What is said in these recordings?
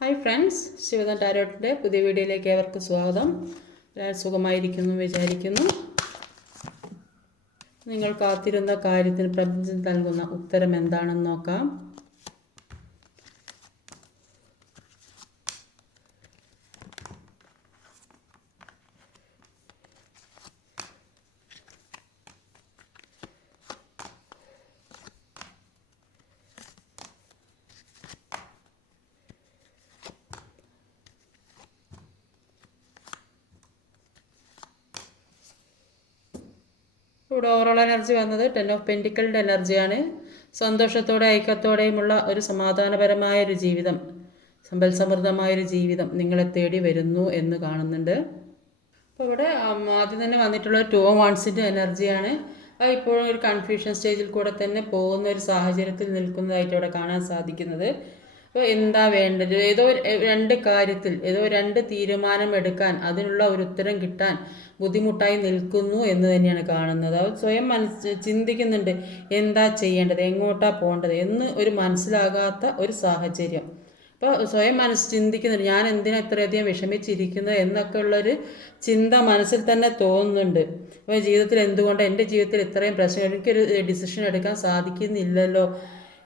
Hi friends Shivada ടാരോട്ടിന്റെ പുതിയ വീഡിയോയിലേക്ക് ഏവർക്കും സ്വാഗതം. സുഖമായിരിക്കുന്നു വിചാരിക്കുന്നു. നിങ്ങൾ കാത്തിരുന്ന കാര്യത്തിന് പ്രപഞ്ചം നൽകുന്ന ഉത്തരം എന്താണെന്ന് നോക്കാം. ഓവറോൾ എനർജി വന്നത് ടെൻ ഓഫ് പെന്റിക്കളുടെ എനർജിയാണ് സന്തോഷത്തോടെ ഐക്യത്തോടെയുമുള്ള ഒരു സമാധാനപരമായ ഒരു ജീവിതം സമ്പൽ സമൃദ്ധമായ ഒരു ജീവിതം നിങ്ങളെ തേടി വരുന്നു എന്ന് കാണുന്നുണ്ട്. അപ്പോൾ ഇവിടെ ആദ്യം തന്നെ വന്നിട്ടുള്ള ടു വൺസിന്റെ എനർജിയാണ് അത് ഇപ്പോഴും ഒരു കൺഫ്യൂഷൻ സ്റ്റേജിൽ കൂടെ തന്നെ പോകുന്ന ഒരു സാഹചര്യത്തിൽ നിൽക്കുന്നതായിട്ട് ഇവിടെ കാണാൻ സാധിക്കുന്നത്. അപ്പോൾ എന്താ വേണ്ടത്? ഏതോ രണ്ട് കാര്യത്തിൽ ഏതോ രണ്ട് തീരുമാനം എടുക്കാൻ അതിനുള്ള ഒരു ഉത്തരം കിട്ടാൻ ബുദ്ധിമുട്ടായി നിൽക്കുന്നു എന്ന് തന്നെയാണ് കാണുന്നത്. അവർ സ്വയം മനസ്സ് ചിന്തിക്കുന്നുണ്ട് എന്താ ചെയ്യേണ്ടത് എങ്ങോട്ടാ പോകേണ്ടത് എന്ന് ഒരു മനസ്സിലാകാത്ത ഒരു സാഹചര്യം. അപ്പോൾ സ്വയം മനസ്സ് ചിന്തിക്കുന്നുണ്ട് ഞാൻ എന്തിനാ ഇത്രയധികം വിഷമിച്ചിരിക്കുന്നത് എന്നൊക്കെ ഉള്ളൊരു ചിന്ത മനസ്സിൽ തന്നെ തോന്നുന്നുണ്ട്. അപ്പോൾ ജീവിതത്തിൽ എന്തുകൊണ്ട് എന്റെ ജീവിതത്തിൽ ഇത്രയും പ്രശ്നം എനിക്കൊരു ഡിസിഷൻ എടുക്കാൻ സാധിക്കുന്നില്ലല്ലോ?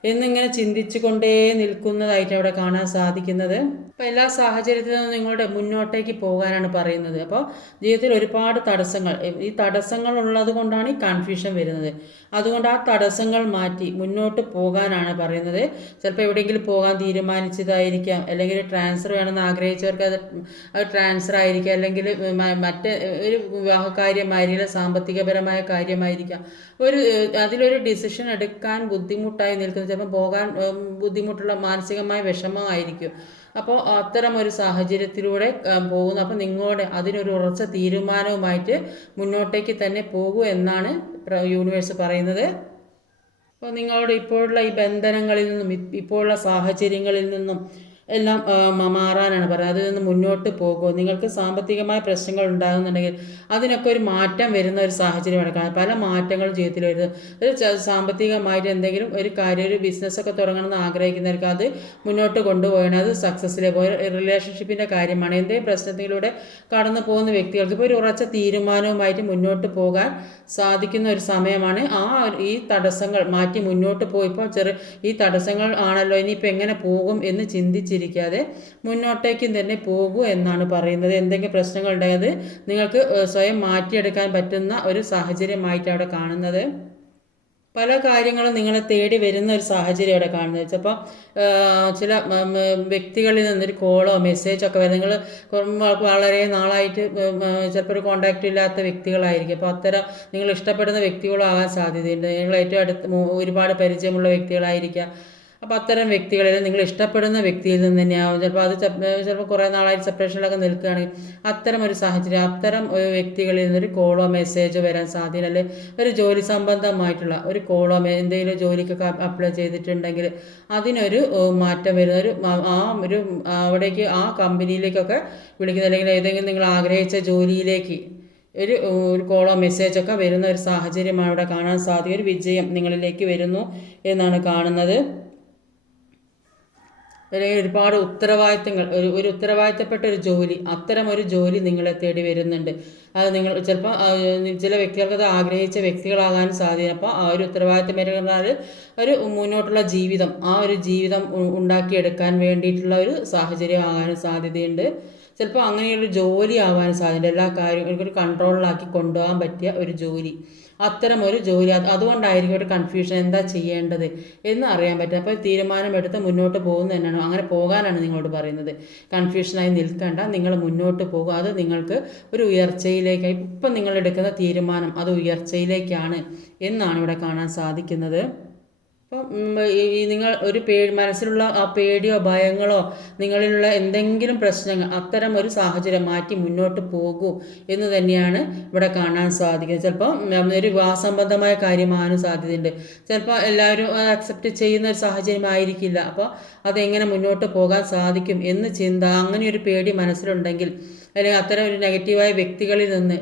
എന്നിങ്ങനെ ചിന്തിച്ചു കൊണ്ടേ നിൽക്കുന്നതായിട്ട് അവിടെ കാണാൻ സാധിക്കുന്നത്. അപ്പോൾ എല്ലാ സാഹചര്യത്തിൽ നിന്നും നിങ്ങളുടെ മുന്നോട്ടേക്ക് പോകാനാണ് പറയുന്നത്. അപ്പോൾ ജീവിതത്തിൽ ഒരുപാട് തടസ്സങ്ങൾ ഈ തടസ്സങ്ങൾ ഉള്ളത് കൊണ്ടാണ് ഈ കൺഫ്യൂഷൻ വരുന്നത്. അതുകൊണ്ട് ആ തടസ്സങ്ങൾ മാറ്റി മുന്നോട്ട് പോകാനാണ് പറയുന്നത്. ചിലപ്പോൾ എവിടെയെങ്കിലും പോകാൻ തീരുമാനിച്ചതായിരിക്കാം. അല്ലെങ്കിൽ ട്രാൻസ്ഫർ വേണമെന്ന് ആഗ്രഹിച്ചവർക്ക് അത് അത് ട്രാൻസ്ഫർ ആയിരിക്കാം. അല്ലെങ്കിൽ മറ്റ് ഒരു വിവാഹ കാര്യമായിരിക്കാം സാമ്പത്തികപരമായ കാര്യമായിരിക്കാം. ഒരു അതിലൊരു ഡിസിഷൻ എടുക്കാൻ ബുദ്ധിമുട്ടായി നിൽക്കുന്നത് ചിലപ്പോൾ പോകാൻ ബുദ്ധിമുട്ടുള്ള മാനസികമായ വിഷമമായിരിക്കും. അപ്പോൾ അത്തരം ഒരു സാഹചര്യത്തിലൂടെ പോകുന്നു. അപ്പോൾ നിങ്ങളുടെ അതിനൊരു ഉറച്ച തീരുമാനവുമായിട്ട് മുന്നോട്ടേക്ക് തന്നെ പോകൂ എന്നാണ് യൂണിവേഴ്സ് പറയുന്നത്. അപ്പോൾ നിങ്ങളുടെ ഇപ്പോഴുള്ള ഈ ബന്ധനങ്ങളിൽ നിന്നും ഇപ്പോഴുള്ള സാഹചര്യങ്ങളിൽ നിന്നും എല്ലാം മാറാനാണ് പറയുന്നത്. അതിൽ നിന്ന് മുന്നോട്ട് പോകുമോ? നിങ്ങൾക്ക് സാമ്പത്തികമായ പ്രശ്നങ്ങൾ ഉണ്ടാകുന്നുണ്ടെങ്കിൽ അതിനൊക്കെ ഒരു മാറ്റം വരുന്ന ഒരു സാഹചര്യമാണ്. കാരണം പല മാറ്റങ്ങളും ജീവിതത്തിൽ വരുന്നത് ഒരു സാമ്പത്തികമായിട്ട് എന്തെങ്കിലും ഒരു കാര്യം ഒരു ബിസിനസ്സൊക്കെ തുടങ്ങണമെന്ന് ആഗ്രഹിക്കുന്നവർക്ക് അത് മുന്നോട്ട് കൊണ്ടുപോകണം. അത് സക്സസ്സിലെ പോയി. റിലേഷൻഷിപ്പിന്റെ കാര്യമാണ്. എന്തെങ്കിലും പ്രശ്നത്തിലൂടെ കടന്നു പോകുന്ന വ്യക്തികൾക്ക് ഇപ്പോൾ ഒരു ഉറച്ച തീരുമാനവുമായിട്ട് മുന്നോട്ട് പോകാൻ സാധിക്കുന്ന ഒരു സമയമാണ്. ആ ഈ തടസ്സങ്ങൾ മാറ്റി മുന്നോട്ട് പോയി. ഇപ്പോൾ ചെറു ഈ തടസ്സങ്ങൾ ആണല്ലോ. ഇനിയിപ്പോൾ എങ്ങനെ പോകും എന്ന് ചിന്തിച്ചിരിക്കാതെ മുന്നോട്ടേക്കും തന്നെ പോകൂ എന്നാണ് പറയുന്നത്. എന്തെങ്കിലും പ്രശ്നങ്ങൾ ഉണ്ടായത്? നിങ്ങൾക്ക് സ്വയം മാറ്റിയെടുക്കാൻ പറ്റുന്ന ഒരു സാഹചര്യമായിട്ട് അവിടെ കാണുന്നത്. പല കാര്യങ്ങളും നിങ്ങളെ തേടി വരുന്ന ഒരു സാഹചര്യം അവിടെ കാണുന്നത്. ചിലപ്പോൾ ചില വ്യക്തികളിൽ നിന്നൊരു കോളോ മെസ്സേജോ ഒക്കെ വരും. നിങ്ങൾ വളരെ നാളായിട്ട് ചിലപ്പോൾ ഒരു കോണ്ടാക്റ്റ് ഇല്ലാത്ത വ്യക്തികളായിരിക്കും. അപ്പോൾ അത്തരം നിങ്ങൾ ഇഷ്ടപ്പെടുന്ന വ്യക്തികളും ആകാൻ സാധ്യതയുണ്ട്. നിങ്ങൾ ഏറ്റവും അടുത്ത് ഒരുപാട് പരിചയമുള്ള വ്യക്തികളായിരിക്കാം. അപ്പോൾ അത്തരം വ്യക്തികളിൽ നിങ്ങൾ ഇഷ്ടപ്പെടുന്ന വ്യക്തിയിൽ നിന്ന് തന്നെയാവും. ചിലപ്പോൾ അത് ചിലപ്പോൾ കുറേ നാളായിട്ട് സെപ്പറേഷനിലൊക്കെ നിൽക്കുകയാണെങ്കിൽ അത്തരം ഒരു സാഹചര്യം അത്തരം ഒരു വ്യക്തികളിൽ നിന്നൊരു കോളോ മെസ്സേജോ വരാൻ സാധ്യത അല്ലെ ഒരു ജോലി സംബന്ധമായിട്ടുള്ള ഒരു കോളോ എന്തെങ്കിലും ജോലിക്കൊക്കെ അപ്ലൈ ചെയ്തിട്ടുണ്ടെങ്കിൽ അതിനൊരു മാറ്റം വരുന്ന ഒരു ആ ഒരു അവിടേക്ക് ആ കമ്പനിയിലേക്കൊക്കെ വിളിക്കുന്ന അല്ലെങ്കിൽ ഏതെങ്കിലും നിങ്ങൾ ആഗ്രഹിച്ച ജോലിയിലേക്ക് ഒരു ഒരു കോളോ മെസ്സേജൊക്കെ വരുന്ന ഒരു സാഹചര്യമാണ് ഇവിടെ കാണാൻ സാധിക്കും ഒരു വിജയം നിങ്ങളിലേക്ക് വരുന്നു എന്നാണ് കാണുന്നത്. അല്ലെങ്കിൽ ഒരുപാട് ഉത്തരവാദിത്തങ്ങൾ ഒരു ഒരു ഉത്തരവാദിത്തപ്പെട്ട ഒരു ജോലി അത്തരം ഒരു ജോലി നിങ്ങളെ തേടി വരുന്നുണ്ട്. അത് നിങ്ങൾ ചിലപ്പോൾ ചില വ്യക്തികൾക്ക് ആഗ്രഹിച്ച വ്യക്തികളാകാൻ സാധ്യത അപ്പോൾ ആ ഒരു ഉത്തരവാദിത്തം വരുന്നാൽ ഒരു മുന്നോട്ടുള്ള ജീവിതം ആ ഒരു ജീവിതം ഉണ്ടാക്കിയെടുക്കാൻ വേണ്ടിയിട്ടുള്ള ഒരു സാഹചര്യം ആകാനും സാധ്യതയുണ്ട്. ചിലപ്പോൾ അങ്ങനെയുള്ള ജോലി ആവാൻ സാധ്യത എല്ലാ കാര്യങ്ങളും ഒരു കൺട്രോളിലാക്കി കൊണ്ടുപോകാൻ പറ്റിയ ഒരു ജോലി. അത്തരം ഒരു ജോലി. അത് അതുകൊണ്ടായിരിക്കും ഒരു കൺഫ്യൂഷൻ എന്താ ചെയ്യേണ്ടത് എന്ന് അറിയാൻ പറ്റും അപ്പോൾ തീരുമാനമെടുത്ത് മുന്നോട്ട് പോകുന്നത് തന്നെയാണ്. അങ്ങനെ പോകാനാണ് നിങ്ങളോട് പറയുന്നത്. കൺഫ്യൂഷനായി നിൽക്കേണ്ട. നിങ്ങൾ മുന്നോട്ട് പോകുക. അത് നിങ്ങൾക്ക് ഒരു ഉയർച്ചയിലേക്ക് ഇപ്പം നിങ്ങൾ എടുക്കുന്ന തീരുമാനം അത് ഉയർച്ചയിലേക്കാണ് എന്നാണ് ഇവിടെ കാണാൻ സാധിക്കുന്നത്. അപ്പം നിങ്ങൾ ഒരു പേ മനസ്സിലുള്ള ആ പേടിയോ ഭയങ്ങളോ നിങ്ങളിലുള്ള എന്തെങ്കിലും പ്രശ്നങ്ങൾ അത്തരം ഒരു സാഹചര്യം മാറ്റി മുന്നോട്ട് പോകൂ എന്ന് തന്നെയാണ് ഇവിടെ കാണാൻ സാധിക്കുന്നത്. ചിലപ്പോൾ ഒരു വിവാഹസംബന്ധമായ കാര്യമാകാനും സാധ്യതയുണ്ട്. ചിലപ്പോൾ എല്ലാവരും അക്സെപ്റ്റ് ചെയ്യുന്ന ഒരു സാഹചര്യം ആയിരിക്കില്ല. അപ്പോൾ അതെങ്ങനെ മുന്നോട്ട് പോകാൻ സാധിക്കും എന്ന് ചിന്ത അങ്ങനെ ഒരു പേടി മനസ്സിലുണ്ടെങ്കിൽ അല്ലെങ്കിൽ അത്തരം ഒരു നെഗറ്റീവായ വ്യക്തികളിൽ നിന്ന്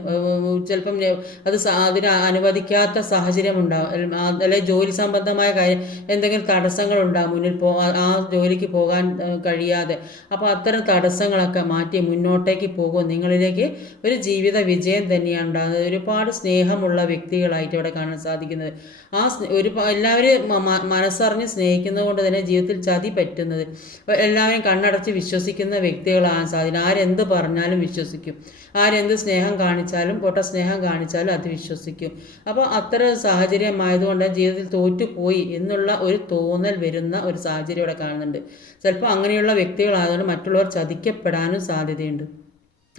ചിലപ്പം അത് അതിന് അനുവദിക്കാത്ത സാഹചര്യം ഉണ്ടാകും അല്ലെങ്കിൽ ജോലി സംബന്ധമായ കാര്യം എന്തെങ്കിലും തടസ്സങ്ങൾ ഉണ്ടാകും മുന്നിൽ പോ ആ- ജോലിക്ക് പോകാൻ കഴിയാതെ. അപ്പോൾ അത്തരം തടസ്സങ്ങളൊക്കെ മാറ്റി മുന്നോട്ടേക്ക് പോകും. നിങ്ങളിലേക്ക് ഒരു ജീവിത വിജയം തന്നെയാണ് ഉണ്ടാകുന്നത്. ഒരുപാട് സ്നേഹമുള്ള വ്യക്തികളായിട്ട് ഇവിടെ കാണാൻ സാധിക്കുന്നത്. ആ ഒരു എല്ലാവരും മനസ്സറിഞ്ഞ് സ്നേഹിക്കുന്നത് കൊണ്ട് തന്നെ ജീവിതത്തിൽ ചതി പറ്റുന്നത്. എല്ലാവരും കണ്ണടച്ച് വിശ്വസിക്കുന്ന വ്യക്തികളാകാൻ സാധിക്കും. ആരെന്ത് പറഞ്ഞാലും വിശ്വസിക്കും. ആരെന്ത് സ്നേഹം കാണിച്ചാലും പൊട്ട സ്നേഹം കാണിച്ചാലും അത് വിശ്വസിക്കും. അപ്പോൾ അത്ര സാഹചര്യമായതുകൊണ്ട് ജീവിതത്തിൽ തോറ്റുപോയി എന്നുള്ള ഒരു തോന്നൽ വരുന്ന ഒരു സാഹചര്യം ഇവിടെ കാണുന്നുണ്ട്. ചിലപ്പോൾ അങ്ങനെയുള്ള വ്യക്തികളായതുകൊണ്ട് മറ്റുള്ളവർ ചതിക്കപ്പെടാനും സാധ്യതയുണ്ട്.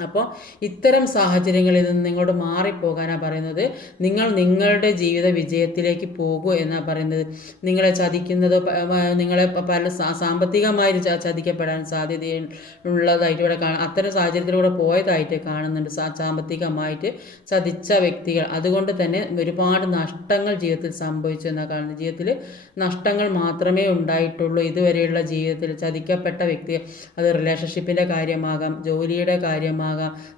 അപ്പോൾ ഇത്തരം സാഹചര്യങ്ങളിൽ നിന്ന് നിങ്ങളോട് മാറിപ്പോകാനാണ് പറയുന്നത്. നിങ്ങൾ നിങ്ങളുടെ ജീവിത വിജയത്തിലേക്ക് പോകൂ എന്നാണ് പറയുന്നത്. നിങ്ങളെ ചതിക്കുന്നത് നിങ്ങളെ പല സാമ്പത്തികമായി ചതിക്കപ്പെടാൻ സാധ്യതയുള്ളതായിട്ട് ഇവിടെ കാണാം അത്തരം സാഹചര്യത്തിലൂടെ പോയതായിട്ട് കാണുന്നുണ്ട്. സാമ്പത്തികമായിട്ട് ചതിച്ച വ്യക്തികൾ. അതുകൊണ്ട് തന്നെ ഒരുപാട് നഷ്ടങ്ങൾ ജീവിതത്തിൽ സംഭവിച്ചു എന്നാണ് കാണുന്നത്. ജീവിതത്തിൽ നഷ്ടങ്ങൾ മാത്രമേ ഉണ്ടായിട്ടുള്ളൂ ഇതുവരെയുള്ള ജീവിതത്തിൽ ചതിക്കപ്പെട്ട വ്യക്തി അത് റിലേഷൻഷിപ്പിന്റെ കാര്യമാകാം ജോലിയുടെ കാര്യമാകാം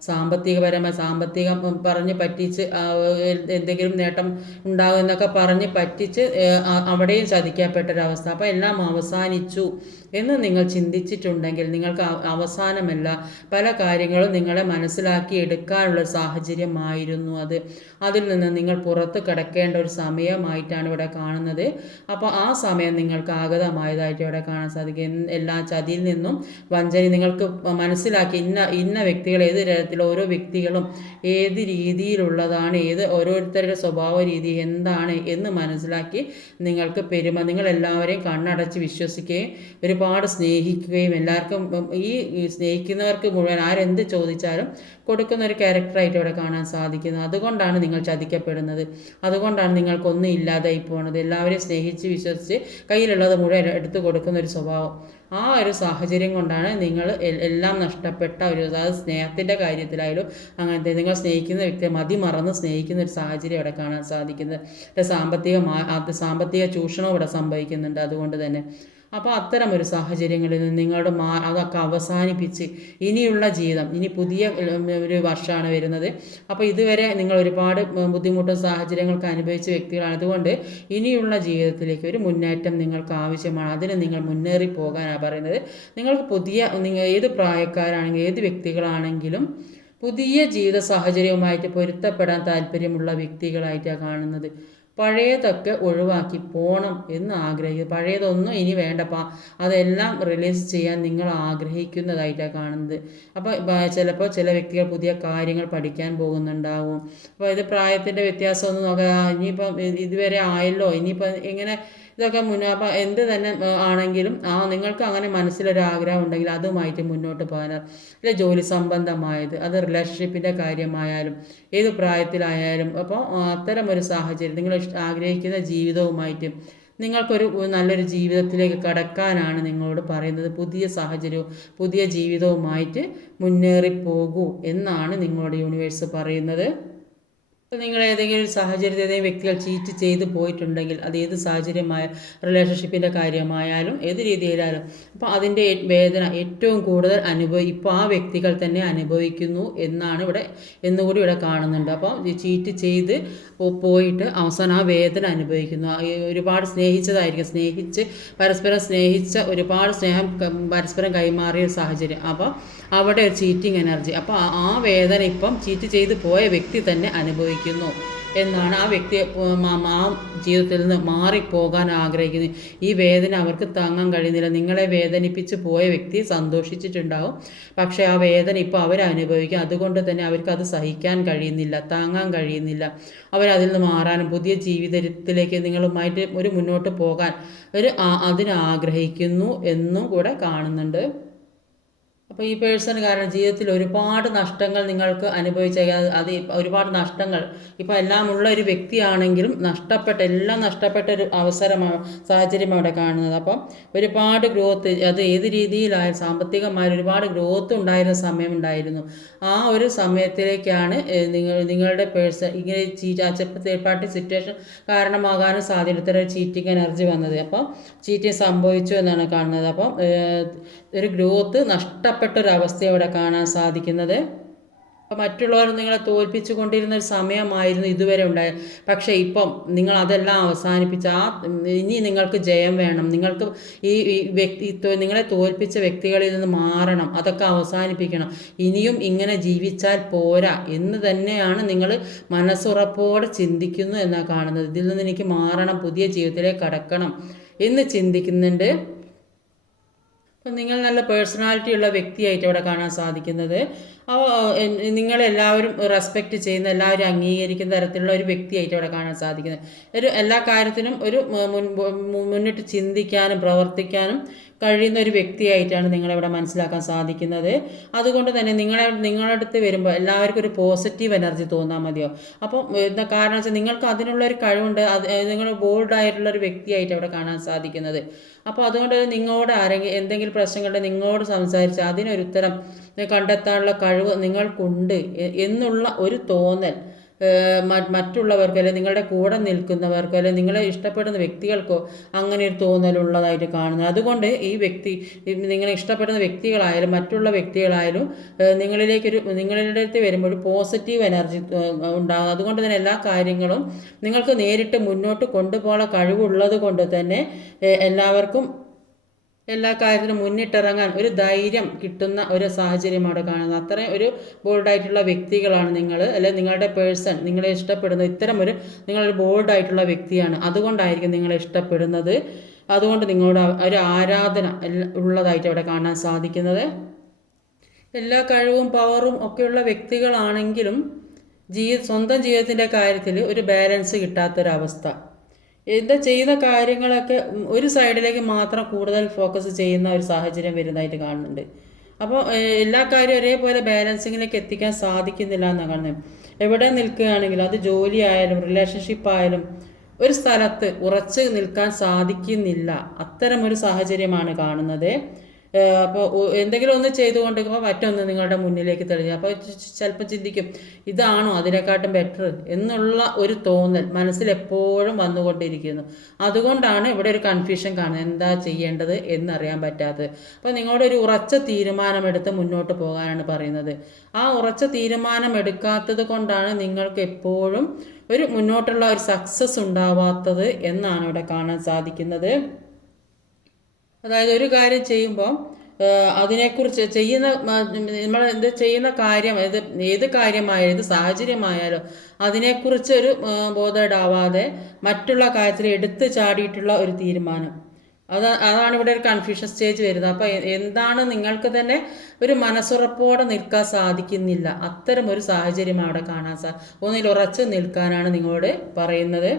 സാമ്പത്തികപരമായ സാമ്പത്തികം പറഞ്ഞ് പറ്റിച്ച് എന്തെങ്കിലും നേട്ടം ഉണ്ടാകും എന്നൊക്കെ പറഞ്ഞ് പറ്റിച്ച് അവിടെയും ചതിക്കപ്പെട്ടൊരവസ്ഥ. അപ്പോൾ എല്ലാം അവസാനിച്ചു. എന്ന് നിങ്ങൾ ചിന്തിച്ചിട്ടുണ്ടെങ്കിൽ നിങ്ങൾക്ക് അവസാനമല്ല പല കാര്യങ്ങളും നിങ്ങളെ മനസ്സിലാക്കി എടുക്കാനുള്ള ഒരു സാഹചര്യമായിരുന്നു അത്. അതിൽ നിന്ന് നിങ്ങൾ പുറത്ത് കിടക്കേണ്ട ഒരു സമയമായിട്ടാണ് ഇവിടെ കാണുന്നത്. അപ്പോൾ ആ സമയം നിങ്ങൾക്ക് ആഗതമായതായിട്ട് ഇവിടെ കാണാൻ സാധിക്കും. എല്ലാ ചതിയിൽ നിന്നും വഞ്ചന നിങ്ങൾക്ക് മനസ്സിലാക്കി ഇന്ന ഇന്ന വ്യക്തികൾ ഏത് തരത്തിൽ ഓരോ വ്യക്തികളും ഏത് രീതിയിലുള്ളതാണ് ഏത് ഓരോരുത്തരുടെ സ്വഭാവ രീതി എന്താണ് എന്ന് മനസ്സിലാക്കി നിങ്ങൾക്ക് പെരുമ നിങ്ങൾ എല്ലാവരെയും കണ്ണടച്ച് വിശ്വസിക്കുകയും ഒരുപാട് സ്നേഹിക്കുകയും എല്ലാവർക്കും ഈ സ്നേഹിക്കുന്നവർക്ക് മുഴുവൻ ആരെന്ത് ചോദിച്ചാലും കൊടുക്കുന്ന ഒരു ക്യാരക്ടറായിട്ട് ഇവിടെ കാണാൻ സാധിക്കുന്നു. അതുകൊണ്ടാണ് നിങ്ങൾ ചതിക്കപ്പെടുന്നത്. അതുകൊണ്ടാണ് നിങ്ങൾക്കൊന്നും ഇല്ലാതായി പോകുന്നത് എല്ലാവരെയും സ്നേഹിച്ച് വിശ്വസിച്ച് കയ്യിലുള്ളത് മുഴുവൻ എടുത്തു കൊടുക്കുന്ന ഒരു സ്വഭാവം. ആ ഒരു സാഹചര്യം കൊണ്ടാണ് നിങ്ങൾ എല്ലാം നഷ്ടപ്പെട്ട ഒരു അതായത് സ്നേഹത്തിന്റെ കാര്യത്തിലായാലും അങ്ങനത്തെ നിങ്ങൾ സ്നേഹിക്കുന്ന വ്യക്തിയെ മതിമറന്ന് സ്നേഹിക്കുന്ന ഒരു സാഹചര്യം ഇവിടെ കാണാൻ സാധിക്കുന്നത്. സാമ്പത്തിക സാമ്പത്തിക ചൂഷണം ഇവിടെ സംഭവിക്കുന്നുണ്ട് അതുകൊണ്ട് തന്നെ. അപ്പോൾ അത്തരം ഒരു സാഹചര്യങ്ങളിൽ നിന്ന് നിങ്ങളുടെ മാ അതൊക്കെ അവസാനിപ്പിച്ച് ഇനിയുള്ള ജീവിതം ഇനി പുതിയ ഒരു വർഷമാണ് വരുന്നത്. അപ്പോൾ ഇതുവരെ നിങ്ങൾ ഒരുപാട് ബുദ്ധിമുട്ടും സാഹചര്യങ്ങൾക്ക് അനുഭവിച്ച വ്യക്തികളാണ്. അതുകൊണ്ട് ഇനിയുള്ള ജീവിതത്തിലേക്ക് ഒരു മുന്നേറ്റം നിങ്ങൾക്ക് ആവശ്യമാണ്. അതിന് നിങ്ങൾ മുന്നേറി പോകാനാണ് പറയുന്നത്. നിങ്ങൾക്ക് പുതിയ നിങ്ങൾ ഏത് പ്രായക്കാരാണെങ്കിലും ഏത് വ്യക്തികളാണെങ്കിലും പുതിയ ജീവിത സാഹചര്യവുമായിട്ട് പൊരുത്തപ്പെടാൻ താല്പര്യമുള്ള വ്യക്തികളായിട്ടാണ് കാണുന്നത്. പഴയതൊക്കെ ഒഴിവാക്കി പോകണം എന്ന് ആഗ്രഹിക്കുക പഴയതൊന്നും ഇനി വേണ്ടപ്പാ. അതെല്ലാം റിലീസ് ചെയ്യാൻ നിങ്ങൾ ആഗ്രഹിക്കുന്നതായിട്ടാണ് കാണുന്നത്. അപ്പോൾ ചിലപ്പോൾ ചില വ്യക്തികൾ പുതിയ കാര്യങ്ങൾ പഠിക്കാൻ പോകുന്നുണ്ടാവും. അപ്പോൾ ഇത് പ്രായത്തിന്റെ വ്യത്യാസമൊന്നും നോക്കുക ഇനിയിപ്പം ഇതുവരെ ആയല്ലോ ഇനിയിപ്പം എങ്ങനെ ഇതൊക്കെ മുന്നേ അപ്പം എന്ത് തന്നെ ആണെങ്കിലും ആ നിങ്ങൾക്ക് അങ്ങനെ മനസ്സിലൊരു ആഗ്രഹം ഉണ്ടെങ്കിൽ അതുമായിട്ട് മുന്നോട്ട് പോകാൻ അല്ലെ? ജോലി സംബന്ധമായത് അത് റിലേഷൻഷിപ്പിന്റെ കാര്യമായാലും ഏത് പ്രായത്തിലായാലും അപ്പോൾ അത്തരം ഒരു സാഹചര്യം നിങ്ങൾ ആഗ്രഹിക്കുന്ന ജീവിതവുമായിട്ട് നിങ്ങൾക്കൊരു നല്ലൊരു ജീവിതത്തിലേക്ക് കടക്കാനാണ് നിങ്ങളോട് പറയുന്നത്. പുതിയ സാഹചര്യവും പുതിയ ജീവിതവുമായിട്ട് മുന്നേറി പോകൂ എന്നാണ് നിങ്ങളുടെ യൂണിവേഴ്സ് പറയുന്നത്. ഇപ്പോൾ നിങ്ങൾ ഏതെങ്കിലും ഒരു സാഹചര്യത്തിൽ ഏതെങ്കിലും വ്യക്തികൾ ചീറ്റ് ചെയ്ത് പോയിട്ടുണ്ടെങ്കിൽ അത് ഏത് സാഹചര്യമായ റിലേഷൻഷിപ്പിന്റെ കാര്യമായാലും ഏത് രീതിയിലായാലും അപ്പോൾ അതിന്റെ വേദന ഏറ്റവും കൂടുതൽ അനുഭവി ഇപ്പോൾ ആ വ്യക്തികൾ തന്നെ അനുഭവിക്കുന്നു എന്നാണ് ഇവിടെ എന്നുകൂടി ഇവിടെ കാണുന്നുണ്ട്. അപ്പോൾ ചീറ്റ് ചെയ്ത് പോയിട്ട് അവസാനം ആ വേദന അനുഭവിക്കുന്നു. ഒരുപാട് സ്നേഹിച്ചതായിരിക്കും. സ്നേഹിച്ച് പരസ്പരം സ്നേഹിച്ച ഒരുപാട് സ്നേഹം പരസ്പരം കൈമാറിയ ഒരു സാഹചര്യം. അപ്പോൾ അവിടെ ഒരു ചീറ്റിംഗ് എനർജി അപ്പോൾ ആ- വേദന ഇപ്പം ചീറ്റ് ചെയ്ത് പോയ വ്യക്തി തന്നെ അനുഭവിക്കുന്നു എന്നാണ് ആ വ്യക്തി ആ ജീവിതത്തിൽ നിന്ന് മാറിപ്പോകാൻ ആഗ്രഹിക്കുന്നത് ഈ വേദന അവർക്ക് താങ്ങാൻ കഴിയുന്നില്ല. നിങ്ങളെ വേദനിപ്പിച്ച് പോയ വ്യക്തി സന്തോഷിച്ചിട്ടുണ്ടാവും. പക്ഷേ ആ വേദന ഇപ്പോൾ അവർ അതുകൊണ്ട് തന്നെ അവർക്ക് അത് സഹിക്കാൻ കഴിയുന്നില്ല താങ്ങാൻ കഴിയുന്നില്ല. അവരതിൽ നിന്ന് മാറാനും പുതിയ ജീവിതത്തിലേക്ക് നിങ്ങളുമായിട്ട് ഒരു മുന്നോട്ട് പോകാൻ ഒരു അതിനാഗ്രഹിക്കുന്നു എന്നും കൂടെ കാണുന്നുണ്ട്. അപ്പോൾ ഈ പേഴ്സൺ കാരണം ജീവിതത്തിൽ ഒരുപാട് നഷ്ടങ്ങൾ നിങ്ങൾക്ക് അനുഭവിച്ചേക്കാം. അത് ഒരുപാട് നഷ്ടങ്ങൾ. ഇപ്പോൾ എല്ലാം ഉള്ള ഒരു വ്യക്തിയാണെങ്കിലും നഷ്ടപ്പെട്ട എല്ലാം നഷ്ടപ്പെട്ട ഒരു അവസരമാണ് സാഹചര്യമാണ് അവിടെ കാണുന്നത്. അപ്പം ഒരുപാട് ഗ്രോത്ത് അത് ഏത് രീതിയിലായാലും സാമ്പത്തികമായ ഒരുപാട് ഗ്രോത്ത് ഉണ്ടായിരുന്ന സമയമുണ്ടായിരുന്നു ആ ഒരു സമയത്തിലേക്കാണ് നിങ്ങൾ നിങ്ങളുടെ പേഴ്സൺ ഇങ്ങനെ തേർഡ് പാർട്ടി സിറ്റുവേഷൻ കാരണമാകാനും സാധ്യത ചീറ്റിംഗ് എനർജി വന്നത്. അപ്പം ചീറ്റിംഗ് സംഭവിച്ചു എന്നാണ് കാണുന്നത്. അപ്പം ഒരു ഗ്രോത്ത് നഷ്ടപ്പെട്ട അവസ്ഥ ഇവിടെ കാണാൻ സാധിക്കുന്നത്. അപ്പോൾ മറ്റുള്ളവർ നിങ്ങളെ തോൽപ്പിച്ചു കൊണ്ടിരുന്ന ഒരു സമയമായിരുന്നു ഇതുവരെ ഉണ്ടായത് പക്ഷേ ഇപ്പം നിങ്ങൾ അതെല്ലാം അവസാനിപ്പിച്ച് ആ ഇനി നിങ്ങൾക്ക് ജയം വേണം. നിങ്ങൾക്ക് ഈ വ്യക്തി നിങ്ങളെ തോൽപ്പിച്ച വ്യക്തികളിൽ നിന്ന് മാറണം. അതൊക്കെ അവസാനിപ്പിക്കണം. ഇനിയും ഇങ്ങനെ ജീവിച്ചാൽ പോരാ എന്ന് തന്നെയാണ് നിങ്ങൾ മനസ്സുറപ്പോടെ ചിന്തിക്കുന്നു എന്നാണ് കാണുന്നത്. ഇതിൽ നിന്ന് എനിക്ക് മാറണം പുതിയ ജീവിതത്തിലേക്ക് കടക്കണം എന്ന് ചിന്തിക്കുന്നുണ്ട്. അപ്പം നിങ്ങൾ നല്ല പേഴ്സണാലിറ്റി ഉള്ള വ്യക്തിയായിട്ട് ഇവിടെ കാണാൻ സാധിക്കുന്നത്. നിങ്ങളെല്ലാവരും റെസ്പെക്റ്റ് ചെയ്യുന്ന എല്ലാവരും അംഗീകരിക്കുന്ന തരത്തിലുള്ള ഒരു വ്യക്തിയായിട്ട് അവിടെ കാണാൻ സാധിക്കുന്നത്. ഒരു എല്ലാ കാര്യത്തിനും ഒരു മുന്നിട്ട് ചിന്തിക്കാനും പ്രവർത്തിക്കാനും കഴിയുന്ന ഒരു വ്യക്തിയായിട്ടാണ് നിങ്ങളിവിടെ മനസ്സിലാക്കാൻ സാധിക്കുന്നത്. അതുകൊണ്ട് തന്നെ നിങ്ങളെ നിങ്ങളുടെ അടുത്ത് വരുമ്പോൾ എല്ലാവർക്കും ഒരു പോസിറ്റീവ് എനർജി തോന്നാൽ മതിയോ? അപ്പം എന്താ കാരണം വെച്ചാൽ നിങ്ങൾക്ക് അതിനുള്ള ഒരു കഴിവുണ്ട്. അത് നിങ്ങൾ ബോൾഡ് ആയിട്ടുള്ള ഒരു വ്യക്തിയായിട്ട് അവിടെ കാണാൻ സാധിക്കുന്നത്. അപ്പോൾ അതുകൊണ്ട് നിങ്ങളോട് ആരെങ്കിലും എന്തെങ്കിലും പ്രശ്നങ്ങളുണ്ടെങ്കിൽ നിങ്ങളോട് സംസാരിച്ച് അതിനൊരു ഉത്തരം കണ്ടെത്താനുള്ള കഴിവ് നിങ്ങൾക്കുണ്ട് എന്നുള്ള ഒരു തോന്നൽ മറ്റുള്ളവർക്ക് അല്ലെങ്കിൽ നിങ്ങളുടെ കൂടെ നിൽക്കുന്നവർക്കോ അല്ലെങ്കിൽ നിങ്ങളെ ഇഷ്ടപ്പെടുന്ന വ്യക്തികൾക്കോ അങ്ങനെ ഒരു തോന്നലുള്ളതായിട്ട് കാണുന്നത്. അതുകൊണ്ട് ഈ വ്യക്തി നിങ്ങളെ ഇഷ്ടപ്പെടുന്ന വ്യക്തികളായാലും മറ്റുള്ള വ്യക്തികളായാലും നിങ്ങളിലേക്കൊരു നിങ്ങളുടെ അടുത്ത് വരുമ്പോൾ ഒരു പോസിറ്റീവ് എനർജി ഉണ്ടാകും. അതുകൊണ്ട് തന്നെ എല്ലാ കാര്യങ്ങളും നിങ്ങൾക്ക് നേരിട്ട് മുന്നോട്ട് കൊണ്ടുപോകാനുള്ള കഴിവുള്ളത് കൊണ്ട് തന്നെ എല്ലാവർക്കും എല്ലാ കാര്യത്തിനും മുന്നിട്ടിറങ്ങാൻ ഒരു ധൈര്യം കിട്ടുന്ന ഒരു സാഹചര്യം അവിടെ കാണുന്നത്. അത്രയും ഒരു ബോൾഡായിട്ടുള്ള വ്യക്തികളാണ് നിങ്ങൾ അല്ലെങ്കിൽ നിങ്ങളുടെ പേഴ്സൺ നിങ്ങളെ ഇഷ്ടപ്പെടുന്നത്. ഇത്തരം ഒരു നിങ്ങളൊരു ബോൾഡായിട്ടുള്ള വ്യക്തിയാണ്. അതുകൊണ്ടായിരിക്കും നിങ്ങളെ ഇഷ്ടപ്പെടുന്നത്. അതുകൊണ്ട് നിങ്ങളോട് ഒരു ആരാധന ഉള്ളതായിട്ട് അവിടെ കാണാൻ സാധിക്കുന്നത്. എല്ലാ കഴിവും പവറും ഒക്കെയുള്ള വ്യക്തികളാണെങ്കിലും ജീവി സ്വന്തം ജീവിതത്തിന്റെ കാര്യത്തിൽ ഒരു ബാലൻസ് കിട്ടാത്തൊരവസ്ഥ. എന്താ ചെയ്യുന്ന കാര്യങ്ങളൊക്കെ ഒരു സൈഡിലേക്ക് മാത്രം കൂടുതൽ ഫോക്കസ് ചെയ്യുന്ന ഒരു സാഹചര്യം വരുന്നതായിട്ട് കാണുന്നുണ്ട്. അപ്പോൾ എല്ലാ കാര്യവും ഒരേപോലെ ബാലൻസിങ്ങിലേക്ക് എത്തിക്കാൻ സാധിക്കുന്നില്ല എന്നാണ് കാണുന്നത്. എവിടെ നിൽക്കുകയാണെങ്കിലും അത് ജോലി ആയാലും റിലേഷൻഷിപ്പ് ആയാലും ഒരു സ്ഥലത്ത് ഉറച്ചു നിൽക്കാൻ സാധിക്കുന്നില്ല. അത്തരമൊരു സാഹചര്യമാണ് കാണുന്നത്. അപ്പോൾ എന്തെങ്കിലും ഒന്ന് ചെയ്തുകൊണ്ടിരിക്കുമ്പോൾ മറ്റൊന്ന് നിങ്ങളുടെ മുന്നിലേക്ക് തെളിഞ്ഞു. അപ്പോൾ ചിലപ്പോൾ ചിന്തിക്കും ഇതാണോ അതിനെക്കാട്ടും ബെറ്റർ എന്നുള്ള ഒരു തോന്നൽ മനസ്സിൽ എപ്പോഴും വന്നുകൊണ്ടിരിക്കുന്നു. അതുകൊണ്ടാണ് ഇവിടെ ഒരു കൺഫ്യൂഷൻ കാണുന്നത്. എന്താ ചെയ്യേണ്ടത് എന്നറിയാൻ പറ്റാത്തത്. അപ്പോൾ നിങ്ങളുടെ ഒരു ഉറച്ച തീരുമാനമെടുത്ത് മുന്നോട്ട് പോകാനാണ് പറയുന്നത്. ആ ഉറച്ച തീരുമാനം എടുക്കാത്തത് കൊണ്ടാണ് നിങ്ങൾക്ക് എപ്പോഴും ഒരു മുന്നോട്ടുള്ള ഒരു സക്സസ് ഉണ്ടാവാത്തത് എന്നാണ് ഇവിടെ കാണാൻ സാധിക്കുന്നത്. അതായത് ഒരു കാര്യം ചെയ്യുമ്പോൾ അതിനെക്കുറിച്ച് ചെയ്യുന്ന നമ്മൾ എന്ത് ചെയ്യുന്ന കാര്യം ഏത് ഏത് കാര്യമായാലും ഏത് സാഹചര്യമായാലും അതിനെക്കുറിച്ച് ഒരു ബോധേഡാവാതെ മറ്റുള്ള കാര്യത്തിൽ എടുത്തു ചാടിയിട്ടുള്ള ഒരു തീരുമാനം. അത് അതാണ് ഇവിടെ ഒരു കൺഫ്യൂഷൻ സ്റ്റേജ് വരുന്നത്. അപ്പോൾ എന്താണ് നിങ്ങൾക്ക് തന്നെ ഒരു മനസ്സുറപ്പോടെ നിൽക്കാൻ സാധിക്കുന്നില്ല. അത്തരം ഒരു സാഹചര്യം അവിടെ കാണാൻ സാ ഒന്നിൽ ഉറച്ചു നിൽക്കാനാണ് നിങ്ങളോട് പറയുന്നത്.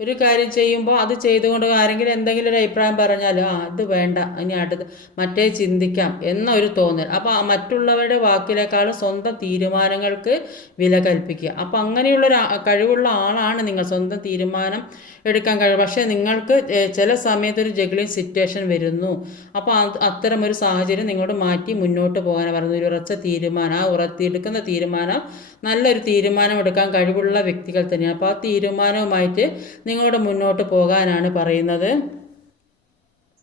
ഒരു കാര്യം ചെയ്യുമ്പോൾ അത് ചെയ്തുകൊണ്ട് ആരെങ്കിലും എന്തെങ്കിലും ഒരു അഭിപ്രായം പറഞ്ഞാൽ ആ അത് വേണ്ട ഇനി അടുത്ത് മറ്റേ ചിന്തിക്കാം എന്നൊരു തോന്നൽ. അപ്പോൾ മറ്റുള്ളവരുടെ വാക്കിനേക്കാളും സ്വന്തം തീരുമാനങ്ങൾക്ക് വില കൽപ്പിക്കുക. അപ്പോൾ അങ്ങനെയുള്ളൊരു ഒരു കഴിവുള്ള ആളാണ് നിങ്ങൾ. സ്വന്തം തീരുമാനം എടുക്കാൻ കഴിയും പക്ഷേ നിങ്ങൾക്ക് ചില സമയത്ത് ഒരു ജഗ്ലിംഗ് സിറ്റുവേഷൻ വരുന്നു. അപ്പോൾ അത് അത്തരം ഒരു സാഹചര്യം നിങ്ങളോട് മാറ്റി മുന്നോട്ട് പോകാനാണ് പറയുന്നത് ഒരു ഉറച്ച തീരുമാനം ആ ഉറത്തി എടുക്കുന്ന തീരുമാനം നല്ലൊരു തീരുമാനം എടുക്കാൻ കഴിവുള്ള വ്യക്തികൾ തന്നെയാണ്. അപ്പോൾ ആ തീരുമാനവുമായിട്ട് നിങ്ങളോട് മുന്നോട്ട് പോകാനാണ് പറയുന്നത്.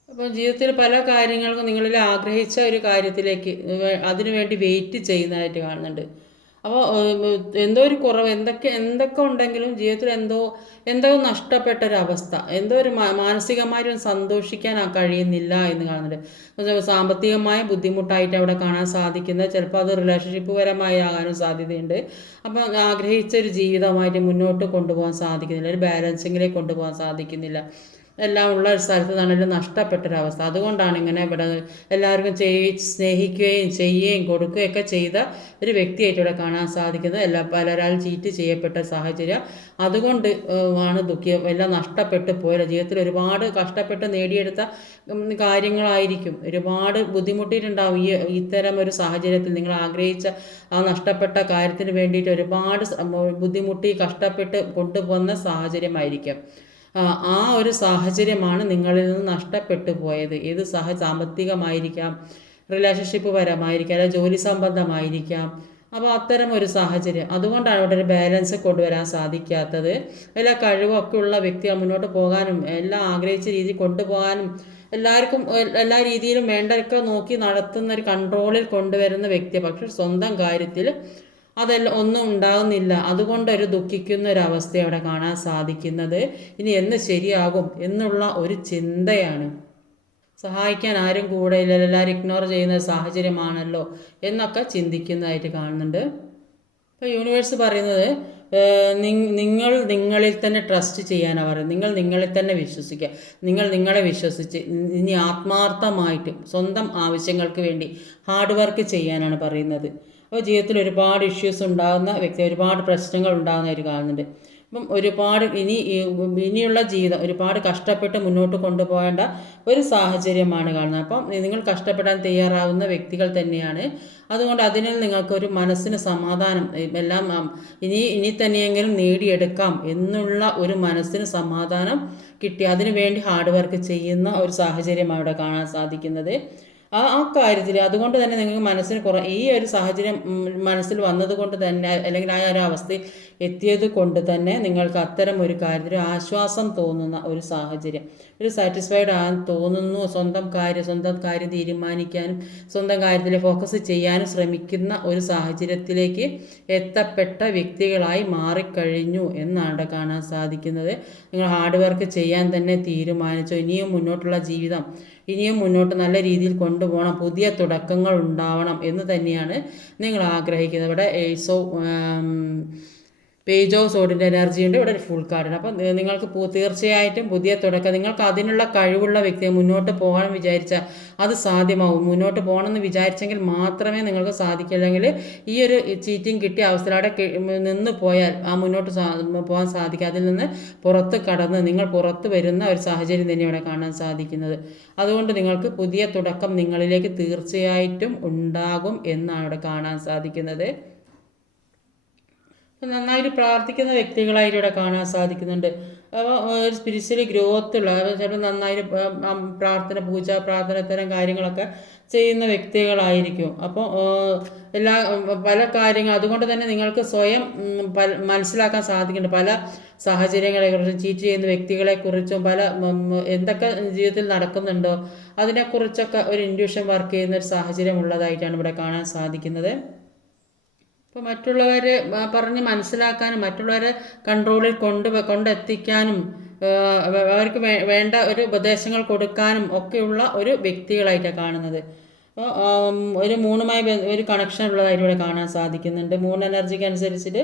അപ്പോൾ ജീവിതത്തിൽ പല കാര്യങ്ങൾക്കും നിങ്ങളിൽ ആഗ്രഹിച്ച ഒരു കാര്യത്തിലേക്ക് അതിനുവേണ്ടി വെയിറ്റ് ചെയ്യുന്നതായിട്ട് കാണുന്നുണ്ട്. അപ്പോൾ എന്തോ ഒരു കുറവ് എന്തൊക്കെ എന്തൊക്കെ ഉണ്ടെങ്കിലും ജീവിതത്തിൽ എന്തോ എന്തോ നഷ്ടപ്പെട്ട ഒരു അവസ്ഥ എന്തോ ഒരു മാനസികമായി മാനസികമായിട്ട് സന്തോഷിക്കാൻ കഴിയുന്നില്ല എന്ന് കാണുന്നുണ്ട്. സാമ്പത്തികമായ ബുദ്ധിമുട്ടായിട്ട് അവിടെ കാണാൻ സാധിക്കുന്നത് ചിലപ്പോൾ അത് റിലേഷൻഷിപ്പ് പരമായി ആകാനും സാധ്യതയുണ്ട്. അപ്പോൾ ആഗ്രഹിച്ച ഒരു ജീവിതമായിട്ട് മുന്നോട്ട് കൊണ്ടുപോകാൻ സാധിക്കുന്നില്ല ഒരു ബാലൻസിങ്ങിലേക്ക് കൊണ്ടുപോകാൻ സാധിക്കുന്നില്ല. എല്ലാം ഉള്ള സ്ഥലത്ത് നിന്നാണ് നഷ്ടപ്പെട്ടൊരവസ്ഥ. അതുകൊണ്ടാണ് ഇങ്ങനെ ഇവിടെ എല്ലാവർക്കും ചെയ് സ്നേഹിക്കുകയും ചെയ്യുകയും കൊടുക്കുകയൊക്കെ ചെയ്ത ഒരു വ്യക്തിയായിട്ട് ഇവിടെ കാണാൻ സാധിക്കുന്നത് എല്ലാ പലരാൽ ചീറ്റ് ചെയ്യപ്പെട്ട സാഹചര്യം. അതുകൊണ്ട് ആണ് ദുഃഖം എല്ലാം നഷ്ടപ്പെട്ടു പോയത്. ജീവിതത്തിൽ ഒരുപാട് കഷ്ടപ്പെട്ട് നേടിയെടുത്ത കാര്യങ്ങളായിരിക്കും. ഒരുപാട് ബുദ്ധിമുട്ടിയിട്ടുണ്ടാവും ഈ ഇത്തരം ഒരു സാഹചര്യത്തിൽ നിങ്ങൾ ആഗ്രഹിച്ച ആ നഷ്ടപ്പെട്ട കാര്യത്തിന് വേണ്ടിയിട്ട് ഒരുപാട് ബുദ്ധിമുട്ടി കഷ്ടപ്പെട്ട് കൊണ്ടുപോകുന്ന സാഹചര്യമായിരിക്കും. ആ ഒരു സാഹചര്യമാണ് നിങ്ങളിൽ നിന്ന് നഷ്ടപ്പെട്ടു പോയത്. ഏത് സാഹ സാമ്പത്തികമായിരിക്കാം റിലേഷൻഷിപ്പ് പരമായിരിക്കാം അല്ലെങ്കിൽ ജോലി സംബന്ധമായിരിക്കാം. അപ്പോൾ അത്തരം ഒരു സാഹചര്യം. അതുകൊണ്ടാണ് ഇവിടെ ഒരു ബാലൻസ് കൊണ്ടുവരാൻ സാധിക്കാത്തത്. എല്ലാ കഴിവൊക്കെ ഉള്ള വ്യക്തികൾ മുന്നോട്ട് പോകാനും എല്ലാം ആഗ്രഹിച്ച രീതി കൊണ്ടുപോകാനും എല്ലാവർക്കും എല്ലാ രീതിയിലും വേണ്ടതൊക്കെ നോക്കി നടത്തുന്ന ഒരു കൺട്രോളിൽ കൊണ്ടുവരുന്ന വ്യക്തി പക്ഷെ സ്വന്തം കാര്യത്തിൽ അതെല്ലാം ഒന്നും ഉണ്ടാകുന്നില്ല അതുകൊണ്ടൊരു ദുഃഖിക്കുന്ന ഒരു അവസ്ഥ അവിടെ കാണാൻ സാധിക്കുന്നത്. ഇനി എന്ന് ശരിയാകും എന്നുള്ള ഒരു ചിന്തയാണ്. സഹായിക്കാൻ ആരും കൂടെ ഇല്ല എല്ലാവരും ഇഗ്നോർ ചെയ്യുന്ന സാഹചര്യമാണല്ലോ എന്നൊക്കെ ചിന്തിക്കുന്നതായിട്ട് കാണുന്നുണ്ട്. ഇപ്പോൾ യൂണിവേഴ്സ് പറയുന്നത് നിങ്ങൾ നിങ്ങളിൽ തന്നെ ട്രസ്റ്റ് ചെയ്യാനാണ് പറയുന്നത്. നിങ്ങൾ നിങ്ങളിൽ തന്നെ വിശ്വസിക്കുക. നിങ്ങൾ നിങ്ങളെ വിശ്വസിച്ച് ഇനി ആത്മാർത്ഥമായിട്ട് സ്വന്തം ആവശ്യങ്ങൾക്ക് വേണ്ടി ഹാർഡ് വർക്ക് ചെയ്യാനാണ് പറയുന്നത്. അപ്പോൾ ജീവിതത്തിൽ ഒരുപാട് ഇഷ്യൂസ് ഉണ്ടാകുന്ന വ്യക്തി ഒരുപാട് പ്രശ്നങ്ങൾ ഉണ്ടാകുന്ന ഒരു കാണുന്നുണ്ട് അപ്പം ഒരുപാട് ഇനി ഇനിയുള്ള ജീവിതം ഒരുപാട് കഷ്ടപ്പെട്ട് മുന്നോട്ട് കൊണ്ടുപോകേണ്ട ഒരു സാഹചര്യമാണ് കാണുന്നത്. അപ്പം നിങ്ങൾ കഷ്ടപ്പെടാൻ തയ്യാറാവുന്ന വ്യക്തികൾ തന്നെയാണ്. അതുകൊണ്ട് അതിനിൽ നിങ്ങൾക്കൊരു മനസ്സിന് സമാധാനം എല്ലാം ഇനി ഇനി തന്നെയെങ്കിലും നേടിയെടുക്കാം എന്നുള്ള ഒരു മനസ്സിന് സമാധാനം കിട്ടി. അതിനു വേണ്ടി ഹാർഡ് വർക്ക് ചെയ്യുന്ന ഒരു സാഹചര്യം അവിടെ കാണാൻ സാധിക്കുന്നത്. ആ ആ കാര്യത്തിൽ അതുകൊണ്ട് തന്നെ നിങ്ങൾക്ക് മനസ്സിന് കുറേ ഈ ഒരു സാഹചര്യം മനസ്സിൽ വന്നതുകൊണ്ട് തന്നെ അല്ലെങ്കിൽ ആ ഒരു അവസ്ഥയിൽ എത്തിയത് കൊണ്ട് തന്നെ നിങ്ങൾക്ക് അത്തരം ഒരു കാര്യത്തിൽ ആശ്വാസം തോന്നുന്ന ഒരു സാഹചര്യം. ഒരു സാറ്റിസ്ഫൈഡ് ആ തോന്നുന്നു. സ്വന്തം കാര്യം സ്വന്തം കാര്യം തീരുമാനിക്കാനും സ്വന്തം കാര്യത്തിൽ ഫോക്കസ് ചെയ്യാനും ശ്രമിക്കുന്ന ഒരു സാഹചര്യത്തിലേക്ക് എത്തപ്പെട്ട വ്യക്തികളായി മാറിക്കഴിഞ്ഞു എന്നാണ് കാണാൻ സാധിക്കുന്നത്. നിങ്ങൾ ഹാർഡ് വർക്ക് ചെയ്യാൻ തന്നെ തീരുമാനിച്ചു. ഇനിയും മുന്നോട്ടുള്ള ജീവിതം ഇനിയും മുന്നോട്ട് നല്ല രീതിയിൽ കൊണ്ടുപോകണം പുതിയ തുടക്കങ്ങൾ ഉണ്ടാവണം എന്ന് തന്നെയാണ് നിങ്ങൾ ആഗ്രഹിക്കുന്നത്. ഇവിടെ സോ പേജ് ഓഫ് സോഡിന്റെ എനർജി ഉണ്ട് ഇവിടെ ഒരു ഫുൾ കാർഡാണ് അപ്പം നിങ്ങൾക്ക് തീർച്ചയായിട്ടും പുതിയ തുടക്കം നിങ്ങൾക്ക് അതിനുള്ള കഴിവുള്ള വ്യക്തിയെ മുന്നോട്ട് പോകാൻ വിചാരിച്ചാൽ അത് സാധ്യമാവും. മുന്നോട്ട് പോകണമെന്ന് വിചാരിച്ചെങ്കിൽ മാത്രമേ നിങ്ങൾക്ക് സാധിക്കില്ലെങ്കിൽ ഈ ഒരു ചീറ്റിംഗ് കിട്ടിയ അവിടെ നിന്ന് പോയാൽ ആ മുന്നോട്ട് പോകാൻ സാധിക്കും. അതിൽ നിന്ന് പുറത്ത് കടന്ന് നിങ്ങൾ പുറത്ത് വരുന്ന ഒരു സാഹചര്യം തന്നെ ഇവിടെ കാണാൻ സാധിക്കുന്നത്. അതുകൊണ്ട് നിങ്ങൾക്ക് പുതിയ തുടക്കം നിങ്ങളിലേക്ക് തീർച്ചയായിട്ടും ഉണ്ടാകും എന്നാണ് ഇവിടെ കാണാൻ സാധിക്കുന്നത്. നന്നായിട്ട് പ്രാർത്ഥിക്കുന്ന വ്യക്തികളായിട്ട് ഇവിടെ കാണാൻ സാധിക്കുന്നുണ്ട്. അപ്പോൾ ഒരു സ്പിരിച്വലി ഗ്രോത്ത് ഉള്ള ചിലപ്പോൾ നന്നായിട്ട് പ്രാർത്ഥന പൂജ പ്രാർത്ഥന തരം കാര്യങ്ങളൊക്കെ ചെയ്യുന്ന വ്യക്തികളായിരിക്കും. അപ്പോൾ എല്ലാ പല കാര്യങ്ങൾ അതുകൊണ്ട് തന്നെ നിങ്ങൾക്ക് സ്വയം മനസ്സിലാക്കാൻ സാധിക്കുന്നുണ്ട്. പല സാഹചര്യങ്ങളെക്കുറിച്ചും ചീറ്റ് ചെയ്യുന്ന വ്യക്തികളെക്കുറിച്ചും പല എന്തൊക്കെ ജീവിതത്തിൽ നടക്കുന്നുണ്ടോ അതിനെക്കുറിച്ചൊക്കെ ഒരു ഇൻഡ്യൂഷൻ വർക്ക് ചെയ്യുന്ന ഒരു സാഹചര്യം ഉള്ളതായിട്ടാണ് ഇവിടെ കാണാൻ സാധിക്കുന്നത്. ഇപ്പോൾ മറ്റുള്ളവരെ പറഞ്ഞ് മനസ്സിലാക്കാനും മറ്റുള്ളവരെ കൺട്രോളിൽ കൊണ്ട് കൊണ്ടെത്തിക്കാനും അവർക്ക് വേണ്ട ഒരു ഉപദേശങ്ങൾ കൊടുക്കാനും ഒക്കെയുള്ള ഒരു വ്യക്തികളായിട്ടാണ് കാണുന്നത്. അപ്പോൾ ഒരു മൂന്നുമായി ഒരു കണക്ഷൻ ഉള്ളതായിട്ട് ഇവിടെ കാണാൻ സാധിക്കുന്നുണ്ട്. മൂൺ എനർജിക്ക് അനുസരിച്ചിട്ട്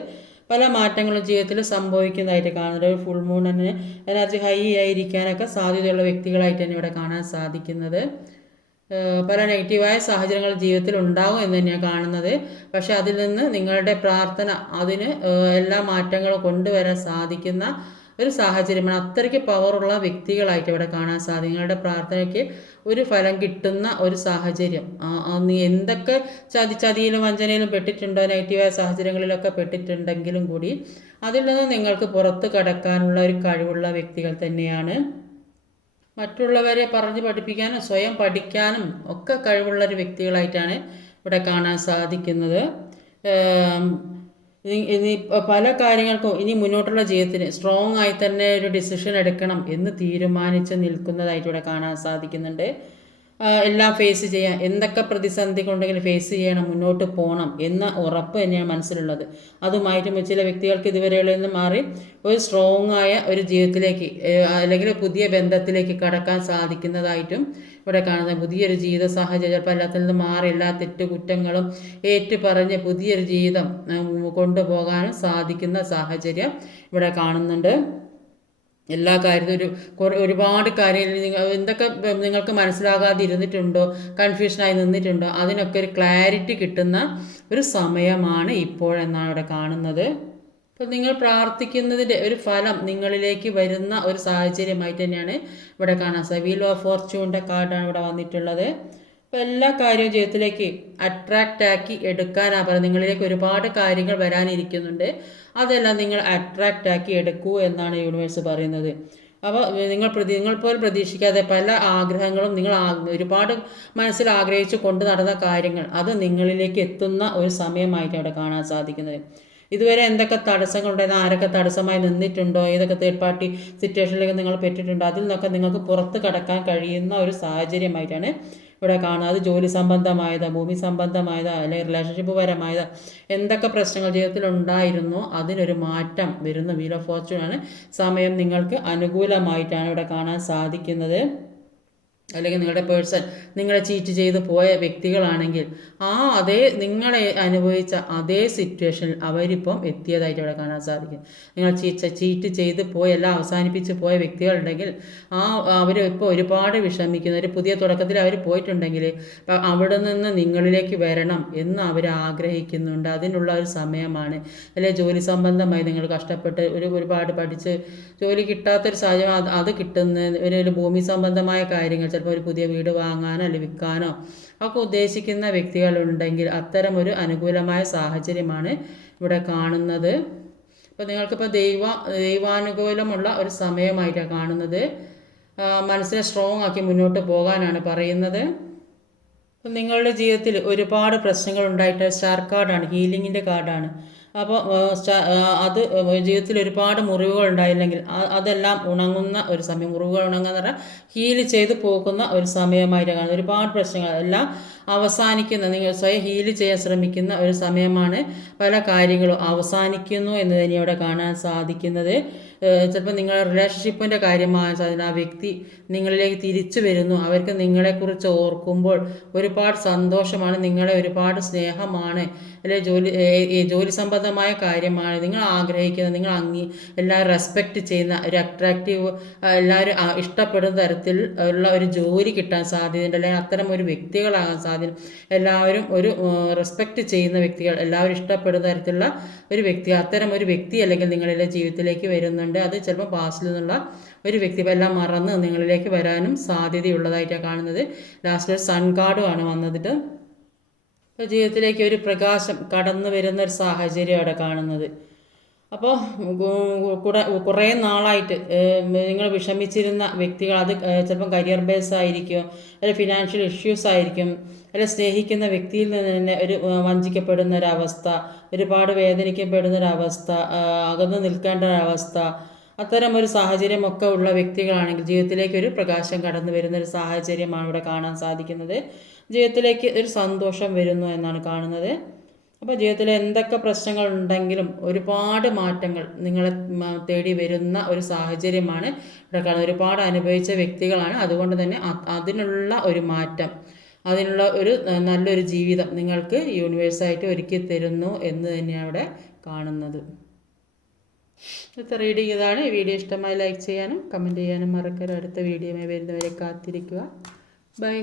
പല മാറ്റങ്ങളും ജീവിതത്തിൽ സംഭവിക്കുന്നതായിട്ട് കാണുന്നുണ്ട്. ഒരു ഫുൾ മൂണിന് എനർജി ഹൈ ആയിരിക്കാനൊക്കെ സാധ്യതയുള്ള വ്യക്തികളായിട്ട് തന്നെ ഇവിടെ കാണാൻ സാധിക്കുന്നത്. പല നെഗറ്റീവായ സാഹചര്യങ്ങൾ ജീവിതത്തിൽ ഉണ്ടാകും എന്ന് തന്നെയാണ് കാണുന്നത്. പക്ഷെ അതിൽ നിന്ന് നിങ്ങളുടെ പ്രാർത്ഥന അതിന് എല്ലാ മാറ്റങ്ങളും കൊണ്ടുവരാൻ സാധിക്കുന്ന ഒരു സാഹചര്യമാണ്. അത്രയ്ക്ക് പവറുള്ള വ്യക്തികളായിട്ട് ഇവിടെ കാണാൻ സാധിക്കും. നിങ്ങളുടെ പ്രാർത്ഥനയ്ക്ക് ഒരു ഫലം കിട്ടുന്ന ഒരു സാഹചര്യം. എന്തൊക്കെ ചതി ചതിയിലും വഞ്ചനയിലും പെട്ടിട്ടുണ്ടോ നെഗറ്റീവായ സാഹചര്യങ്ങളിലൊക്കെ പെട്ടിട്ടുണ്ടെങ്കിലും കൂടി അതിൽ നിന്ന് നിങ്ങൾക്ക് പുറത്ത് കടക്കാനുള്ള ഒരു കഴിവുള്ള വ്യക്തികൾ തന്നെയാണ് മറ്റുള്ളവരെ പറഞ്ഞ് പഠിപ്പിക്കാനും സ്വയം പഠിക്കാനും ഒക്കെ കഴിവുള്ള ഒരു വ്യക്തികളായിട്ടാണ് ഇവിടെ കാണാൻ സാധിക്കുന്നത്. ഇനി പല കാര്യങ്ങൾക്കും ഇനി മുന്നോട്ടുള്ള ജീവിതത്തിന് സ്ട്രോങ് ആയി തന്നെ ഒരു ഡിസിഷൻ എടുക്കണം എന്ന് തീരുമാനിച്ച് നിൽക്കുന്നതായിട്ട് ഇവിടെ കാണാൻ സാധിക്കുന്നുണ്ട്. എല്ലാം ഫേസ് ചെയ്യാൻ എന്തൊക്കെ പ്രതിസന്ധി കൊണ്ടെങ്കിലും ഫേസ് ചെയ്യണം മുന്നോട്ട് പോകണം എന്ന ഉറപ്പ് തന്നെയാണ് മനസ്സിലുള്ളത്. അതുമായിട്ട് ചില വ്യക്തികൾക്ക് ഇതുവരെയുള്ള നിന്ന് മാറി ഒരു സ്ട്രോങ് ആയ ഒരു ജീവിതത്തിലേക്ക് അല്ലെങ്കിൽ പുതിയ ബന്ധത്തിലേക്ക് കടക്കാൻ സാധിക്കുന്നതായിട്ടും ഇവിടെ കാണുന്ന പുതിയൊരു ജീവിത സാഹചര്യം ചിലപ്പോൾ എല്ലാത്തിൽ നിന്ന് മാറി എല്ലാ തെറ്റുകുറ്റങ്ങളും ഏറ്റുപറഞ്ഞ് പുതിയൊരു ജീവിതം കൊണ്ടുപോകാനും സാധിക്കുന്ന സാഹചര്യം ഇവിടെ കാണുന്നുണ്ട്. എല്ലാ കാര്യത്തിലും ഒരു കുറേ ഒരുപാട് കാര്യങ്ങൾ നിങ്ങൾ എന്തൊക്കെ നിങ്ങൾക്ക് മനസ്സിലാകാതെ ഇരുന്നിട്ടുണ്ടോ കൺഫ്യൂഷനായി നിന്നിട്ടുണ്ടോ അതിനൊക്കെ ഒരു ക്ലാരിറ്റി കിട്ടുന്ന ഒരു സമയമാണ് ഇപ്പോഴെന്നാണ് ഇവിടെ കാണുന്നത്. അപ്പോൾ നിങ്ങൾ പ്രാർത്ഥിക്കുന്നതിന്റെ ഒരു ഫലം നിങ്ങളിലേക്ക് വരുന്ന ഒരു സാഹചര്യമായിട്ട് തന്നെയാണ് ഇവിടെ കാണാൻ സാധിക്കുക. വീൽ ഓഫ് ഫോർച്യൂണിന്റെ കാർഡാണ് ഇവിടെ വന്നിട്ടുള്ളത്. എല്ലാ കാര്യവും ജീവിതത്തിലേക്ക് അട്രാക്റ്റ് ആക്കി എടുക്കാനാണ് നിങ്ങളിലേക്ക് ഒരുപാട് കാര്യങ്ങൾ വരാനിരിക്കുന്നുണ്ട്. അതെല്ലാം നിങ്ങൾ അട്രാക്റ്റ് ആക്കി എടുക്കൂ എന്നാണ് യൂണിവേഴ്സ് പറയുന്നത്. അപ്പോൾ നിങ്ങൾ പ്രതി നിങ്ങൾ പോലും പ്രതീക്ഷിക്കാതെ പല ആഗ്രഹങ്ങളും നിങ്ങൾ ഒരുപാട് മനസ്സിൽ ആഗ്രഹിച്ച് കൊണ്ട് നടന്ന കാര്യങ്ങൾ അത് നിങ്ങളിലേക്ക് എത്തുന്ന ഒരു സമയമായിട്ട് അവിടെ കാണാൻ സാധിക്കുന്നത്. ഇതുവരെ എന്തൊക്കെ തടസ്സങ്ങളുണ്ടായിരുന്നു ആരൊക്കെ തടസ്സമായി നിന്നിട്ടുണ്ടോ? ഏതൊക്കെ തേർഡ് പാർട്ടി സിറ്റുവേഷനിലേക്ക് നിങ്ങൾ പെട്ടിട്ടുണ്ടോ? അതിൽ നിന്നൊക്കെ നിങ്ങൾക്ക് പുറത്ത് കടക്കാൻ കഴിയുന്ന ഒരു സാഹചര്യമായിട്ടാണ് ഇവിടെ കാണുന്നത്. അത് ജോലി സംബന്ധമായതാ ഭൂമി സംബന്ധമായതാ അല്ലെങ്കിൽ റിലേഷൻഷിപ്പ് പരമായതാ. എന്തൊക്കെ പ്രശ്നങ്ങൾ ജീവിതത്തിൽ ഉണ്ടായിരുന്നോ അതിനൊരു മാറ്റം വരുന്ന. വീൽ ഓഫ് ഫോർച്യൂൺ ആണ്. സമയം നിങ്ങൾക്ക് അനുകൂലമായിട്ടാണ് ഇവിടെ കാണാൻ സാധിക്കുന്നത്. അല്ലെങ്കിൽ നിങ്ങളുടെ പേഴ്സൺ നിങ്ങളെ ചീറ്റ് ചെയ്ത് പോയ വ്യക്തികളാണെങ്കിൽ ആ അതേ നിങ്ങളെ അനുഭവിച്ച അതേ സിറ്റുവേഷനിൽ അവരിപ്പം എത്തിയതായിട്ട് ഇവിടെ കാണാൻ സാധിക്കും. നിങ്ങൾ ചീച്ച ചീറ്റ് ചെയ്ത് പോയി എല്ലാം അവസാനിപ്പിച്ച് പോയ വ്യക്തികളുണ്ടെങ്കിൽ ആ അവർ ഇപ്പോൾ ഒരുപാട് വിഷമിക്കുന്ന. ഒരു പുതിയ തുടക്കത്തിൽ അവർ പോയിട്ടുണ്ടെങ്കിൽ അവിടെ നിന്ന് നിങ്ങളിലേക്ക് വരണം എന്ന് അവർ ആഗ്രഹിക്കുന്നുണ്ട്. അതിനുള്ള ഒരു സമയമാണ്. അല്ലെ ജോലി സംബന്ധമായി നിങ്ങൾ കഷ്ടപ്പെട്ട് ഒരു ഒരുപാട് പഠിച്ച് ജോലി കിട്ടാത്തൊരു സാഹചര്യം അത് കിട്ടുന്ന ഒരു ഭൂമി സംബന്ധമായ കാര്യങ്ങൾ ചിലപ്പോൾ ഒരു പുതിയ വീട് വാങ്ങാനോ അല്ലെങ്കിൽ വിൽക്കാനോ ഒക്കെ ഉദ്ദേശിക്കുന്ന വ്യക്തികളുണ്ടെങ്കിൽ അത്തരം ഒരു അനുകൂലമായ സാഹചര്യമാണ് ഇവിടെ കാണുന്നത്. അപ്പോൾ നിങ്ങൾക്കിപ്പോൾ ദൈവ ദൈവാനുകൂലമുള്ള ഒരു സമയമായിട്ടാണ് കാണുന്നത്. മനസ്സിനെ സ്ട്രോങ് ആക്കി മുന്നോട്ട് പോകാനാണ് പറയുന്നത്. നിങ്ങളുടെ ജീവിതത്തിൽ ഒരുപാട് പ്രശ്നങ്ങൾ ഉണ്ടായിട്ട് സ്റ്റാർ കാർഡാണ് ഹീലിങ്ങിന്റെ കാർഡാണ് അപ്പോൾ അത് ജീവിതത്തിൽ ഒരുപാട് മുറിവുകൾ ഉണ്ടായില്ലെങ്കിൽ അതെല്ലാം ഉണങ്ങുന്ന ഒരു സമയം മുറിവുകൾ ഉണങ്ങുന്ന പറഞ്ഞാൽ ഹീൽ ചെയ്ത് പോകുന്ന ഒരു സമയമായിട്ട് കാണുന്നത് ഒരുപാട് പ്രശ്നങ്ങൾ എല്ലാം അവസാനിക്കുന്ന നിങ്ങൾ സ്വയം ഹീൽ ചെയ്യാൻ ശ്രമിക്കുന്ന ഒരു സമയമാണ് പല കാര്യങ്ങളും അവസാനിക്കുന്നു എന്ന് തന്നെ ഇവിടെ കാണാൻ സാധിക്കുന്നത്. ചിലപ്പോൾ നിങ്ങളുടെ റിലേഷൻഷിപ്പിന്റെ കാര്യമായ ആ വ്യക്തി നിങ്ങളിലേക്ക് തിരിച്ചു വരുന്നു. അവർക്ക് നിങ്ങളെക്കുറിച്ച് ഓർക്കുമ്പോൾ ഒരുപാട് സന്തോഷമാണ് നിങ്ങളെ ഒരുപാട് സ്നേഹമാണ് അല്ലെ ജോലി ജോലി സംബന്ധമായ കാര്യമാണ് നിങ്ങൾ ആഗ്രഹിക്കുന്ന നിങ്ങൾ അങ്ങി എല്ലാവരും റെസ്പെക്റ്റ് ചെയ്യുന്ന ഒരു അട്രാക്റ്റീവ് എല്ലാവരും ഇഷ്ടപ്പെടുന്ന തരത്തിൽ ഉള്ള ഒരു ജോലി കിട്ടാൻ സാധ്യതയുണ്ട്. അല്ലെങ്കിൽ അത്തരം ഒരു വ്യക്തികളാകാൻ സാധ്യത എല്ലാവരും ഒരു റെസ്പെക്റ്റ് ചെയ്യുന്ന വ്യക്തികൾ എല്ലാവരും ഇഷ്ടപ്പെടുന്ന തരത്തിലുള്ള ഒരു വ്യക്തി അത്തരം ഒരു വ്യക്തി അല്ലെങ്കിൽ നിങ്ങളുടെ ജീവിതത്തിലേക്ക് വരുന്നുണ്ട്. അത് ചിലപ്പോൾ പാസ്റ്റിൽ നിന്നുള്ള ഒരു വ്യക്തി എല്ലാം മറന്ന് നിങ്ങളിലേക്ക് വരാനും സാധ്യതയുള്ളതായിട്ടാണ് കാണുന്നത്. ലാസ്റ്റ് ഒരു സൺ കാർഡുമാണ് വന്നിട്ട് ജീവിതത്തിലേക്ക് ഒരു പ്രകാശം കടന്നു വരുന്ന ഒരു സാഹചര്യം അവിടെ കാണുന്നത്. അപ്പോൾ കുറേ നാളായിട്ട് നിങ്ങൾ വിഷമിച്ചിരുന്ന വ്യക്തികൾ അത് ചിലപ്പം കരിയർ ബേസ് ആയിരിക്കും അല്ലെങ്കിൽ ഫിനാൻഷ്യൽ ഇഷ്യൂസ് ആയിരിക്കും അല്ലെങ്കിൽ സ്നേഹിക്കുന്ന വ്യക്തിയിൽ നിന്ന് തന്നെ ഒരു വഞ്ചിക്കപ്പെടുന്ന ഒരവസ്ഥ ഒരുപാട് വേദനിക്കപ്പെടുന്ന അവസ്ഥ അകന്നു നിൽക്കേണ്ട ഒരവസ്ഥ അത്തരം ഒരു സാഹചര്യമൊക്കെ ഉള്ള വ്യക്തികളാണെങ്കിൽ ജീവിതത്തിലേക്ക് ഒരു പ്രകാശം കടന്നു വരുന്ന ഒരു സാഹചര്യമാണ് ഇവിടെ കാണാൻ സാധിക്കുന്നത്. ജീവിതത്തിലേക്ക് ഒരു സന്തോഷം വരുന്നു എന്നാണ് കാണുന്നത്. അപ്പോൾ ജീവിതത്തിൽ എന്തൊക്കെ പ്രശ്നങ്ങൾ ഉണ്ടെങ്കിലും ഒരുപാട് മാറ്റങ്ങൾ നിങ്ങളെ തേടി വരുന്ന ഒരു സാഹചര്യമാണ് ഇവിടെ കാണുന്നത്. ഒരുപാട് അനുഭവിച്ച വ്യക്തികളാണ്. അതുകൊണ്ട് തന്നെ അതിനുള്ള ഒരു മാറ്റം അതിനുള്ള ഒരു നല്ലൊരു ജീവിതം നിങ്ങൾക്ക് യൂണിവേഴ്സായിട്ട് ഒരുക്കി തരുന്നു എന്ന് തന്നെയാണ് ഇവിടെ കാണുന്നത്. ഇന്നത്തെ റീഡിങ് ഇതാണ്. ഈ വീഡിയോ ഇഷ്ടമായി ലൈക്ക് ചെയ്യാനും കമന്റ് ചെയ്യാനും മറക്കരുത്. അടുത്ത വീഡിയോയുമായി വരുന്നവരെ കാത്തിരിക്കുക. ബൈ.